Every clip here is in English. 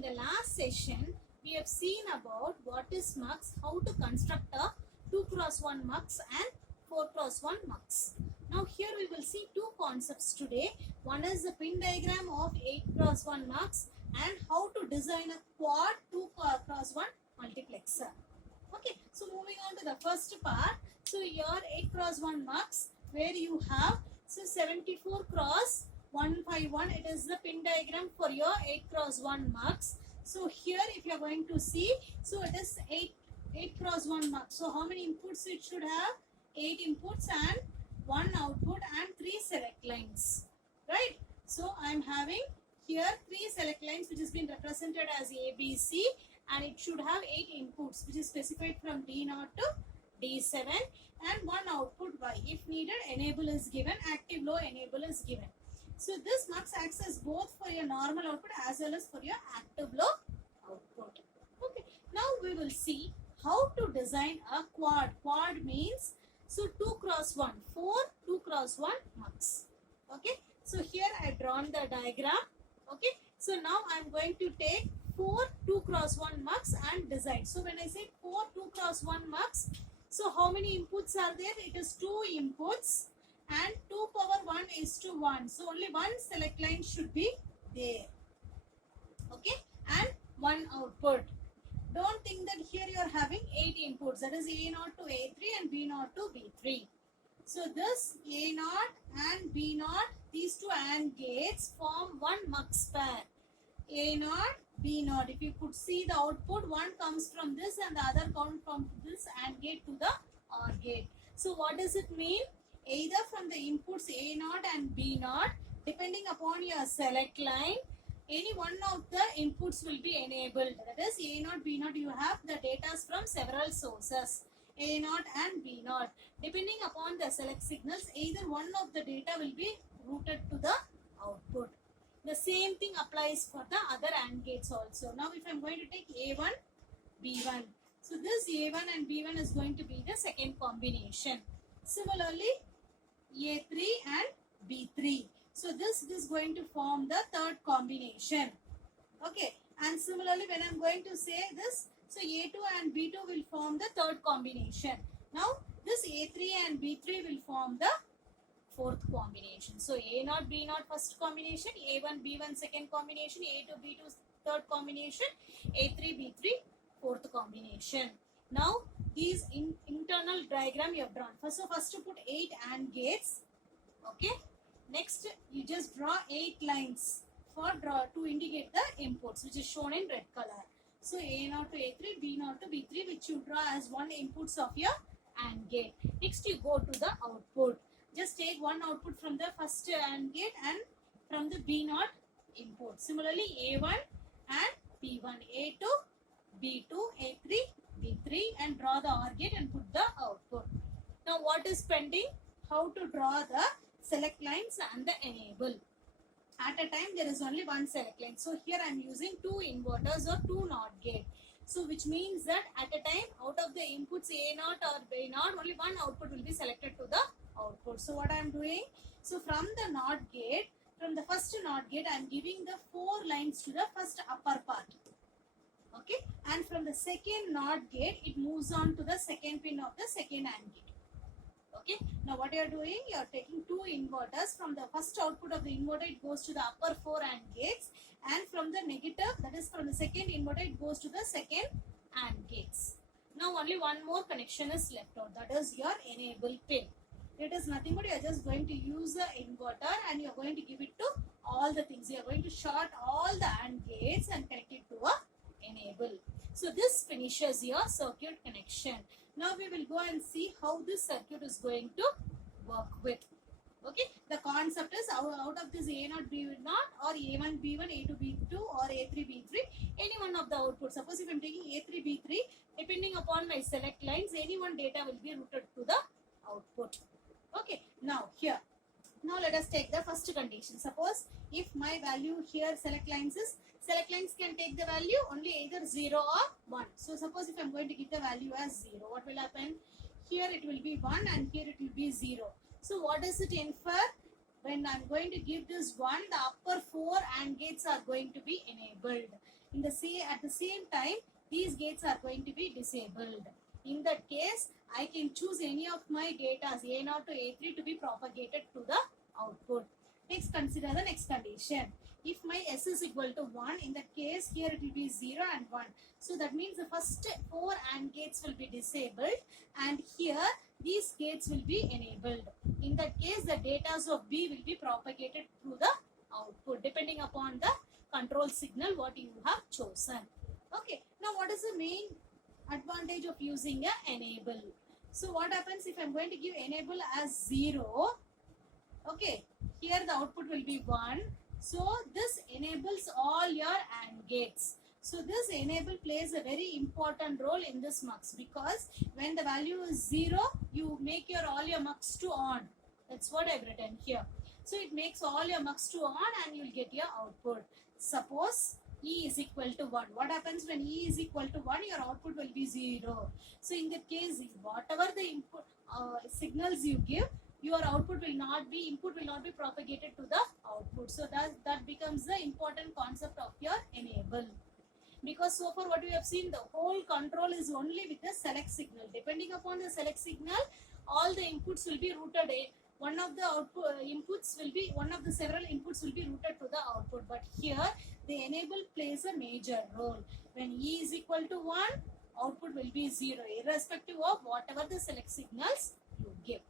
in the last session, we have seen about what is mux, how to construct a 2x1 mux and 4x1 mux. Now here we will see two concepts today. One is the pin diagram of 8x1 mux and how to design a quad 2x1 multiplexer. Okay, so moving on to the first part. So your 8x1 mux where you have 74 cross 151, it is the pin diagram for your 8x1 mux. So here if you are going to see, so it is 8x1 mux. So how many inputs it should have? 8 inputs and 1 output and 3 select lines, right? So I am having here 3 select lines which has been represented as A, B, C, and it should have 8 inputs which is specified from D0 to D7 and 1 output Y. If needed, enable is given, active low enable is given. So this mux acts as both for your normal output as well as for your active low output. Okay, now we will see how to design a quad. Quad means so 2x1, 4 2x1 mux. Okay, so here I have drawn the diagram. Okay, so now I am going to take 4 2x1 mux and design. So when I say 4 2x1 mux, so how many inputs are there? It is 2 inputs and 2 power 1 is to 1. So only one select line should be there. Okay, and 1 output. Don't think that here you are having 8 inputs, that is A0 to A3 and B0 to B3. So this A0 and B0, these two AND gates form one mux pair. A0, B0. If you could see the output, one comes from this and the other comes from this AND gate to the OR gate. So what does it mean? Either from the inputs A0 and B0, depending upon your select line, any one of the inputs will be enabled. That is A0, B0, you have the data from several sources, A0 and B0. Depending upon the select signals, either one of the data will be routed to the output. The same thing applies for the other AND gates also. Now if I am going to take A1, B1. So this A1 and B1 is going to be the second combination. Similarly, A3 and B3. So this is going to form the third combination. Okay, and similarly when I am going to say this, so A2 and B2 will form the third combination. Now this A3 and B3 will form the fourth combination. So A0, B0 first combination, A1, B1 second combination, A2, B2 third combination, A3, B3 fourth combination. Now these internal diagram you have drawn. So first to put 8 AND gates. Okay. Next you just draw 8 lines to indicate the inputs which is shown in red color. So A0 to A3, B0 to B3 which you draw as one inputs of your AND gate. Next you go to the output. Just take one output from the first AND gate and from the B0 input. Similarly A1 and B1, A2, B2, A3, B3 and draw the OR gate and put the output. Now what is pending? How to draw the select lines and the enable. At a time there is only one select line. So here I am using 2 inverters or 2 NOT gate. So which means that at a time out of the inputs A0 or B0 only one output will be selected to the output. So what I am doing? So from the NOT gate, from the first NOT gate I am giving the 4 lines to the first upper part. Okay, and from the second NOT gate it moves on to the second pin of the second AND gate. Okay, now what you are doing, you are taking 2 inverters. From the first output of the inverter it goes to the upper 4 AND gates, and from the negative, that is from the second inverter it goes to the second AND gates. Now only one more connection is left out, that is your enable pin. It is nothing but you are just going to use the inverter and you are going to give it to all the things. You are going to short all the AND gates and connect it to a enable. So this finishes your circuit connection. Now we will go and see how this circuit is going to work with. Okay, the concept is out of this A0, B0 or A1, B1, A2, B2 or A3, B3, any one of the outputs. Suppose if I am taking A3, B3, depending upon my select lines, any one data will be routed to the output. Okay, now here. Now let us take the first condition. Suppose if my value here select lines can take the value only either 0 or 1. So suppose if I am going to give the value as 0, what will happen? Here it will be 1 and here it will be 0. So what does it infer? When I am going to give this 1, the upper 4 AND gates are going to be enabled. at the same time these gates are going to be disabled. In that case, I can choose any of my data A0 to A3 to be propagated to the output. Next, consider the next condition. If my S is equal to 1, in that case here it will be 0 and 1. So that means the first 4 AND gates will be disabled and here these gates will be enabled. In that case, the data of B will be propagated through the output depending upon the control signal what you have chosen. Okay, now what is the main advantage of using a enable? So what happens if I'm going to give enable as 0? Okay, here the output will be 1. So this enables all your AND gates. So this enable plays a very important role in this mux because when the value is 0, you make all your mux to on. That's what I've written here. So it makes all your mux to on and you'll get your output. Suppose E is equal to 1. What happens when E is equal to 1? Your output will be 0. So in that case, whatever the input signals you give, your input will not be propagated to the output. So that becomes the important concept of your enable. Because so far what we have seen, the whole control is only with the select signal. Depending upon the select signal, all the inputs will be routed. One of the several inputs will be routed to the output. But here the enable plays a major role. When E is equal to 1, output will be 0 irrespective of whatever the select signals you give.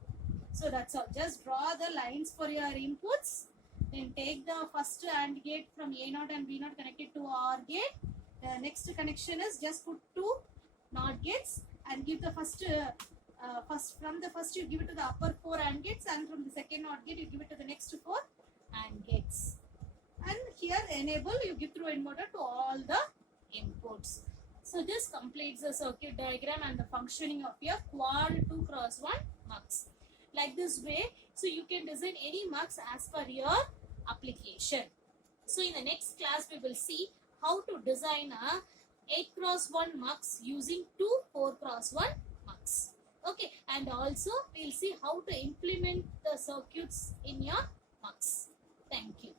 So that's all. Just draw the lines for your inputs. Then take the first AND gate from A0 and B0 connected to OR gate. The next connection is just put 2 NOT gates and give the first you give it to the upper 4 AND gates and from the second NOT gate you give it to the next 4 AND gates. And here enable you give through inverter to all the inputs. So this completes the circuit diagram and the functioning of your quad 2x1 mux. Like this way, so you can design any mux as per your application. So in the next class we will see how to design a 8x1 mux using 2 4x1 mux. Okay, and also we'll see how to implement the circuits in your mux. Thank you.